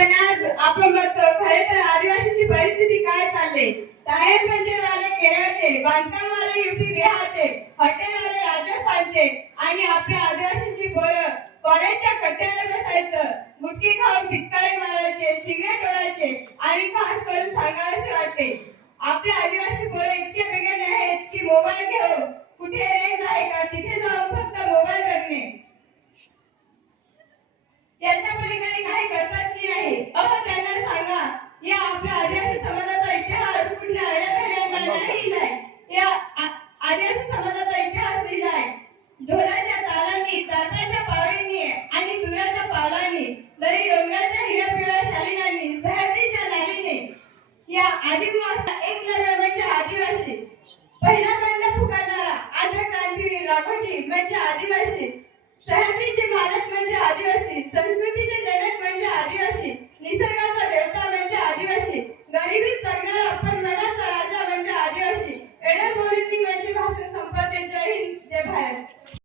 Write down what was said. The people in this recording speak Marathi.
पण आज आपण बघतो खरे तर आदिवासींची परिस्थिती काय चालली. टायर पंचरवाले केरळचे, बांधकामवाले यूपी बिहारचे, हॉटेलवाले राजस्थानचे आणि आपल्या आदिवासींची पोरं कॉलेजच्या कट्ट्यावर बसायचं, गुटखी खाऊन पिचकारी मारायचे, सिगरेट ओढायचे आणि खास करून सांगावेसे वाटते आपल्या आदिवासी पोरं इतके बिघडले आहेत की मोबाईल घेऊन कुठे रेंज आहे का तिथे जाऊन फक्त मोबाईल बघणे याच्या पलीकडे काही करतात की नाही. त्यांना सांगा या आपल्या आदिवासी समाजाचा इतिहास कुठल्या अनाथालयांना नाही लिहिलाय. या आदिवासी समाजाचा इतिहास लिहिलाय ढोलाच्या तालांनी, तारपाच्या पावलींनी आणि दुराच्या पावलांनी, दरी डोंगराच्या हिरव्या पिवळ्या शालिनांनी, सह्याद्रीच्या नालीने. या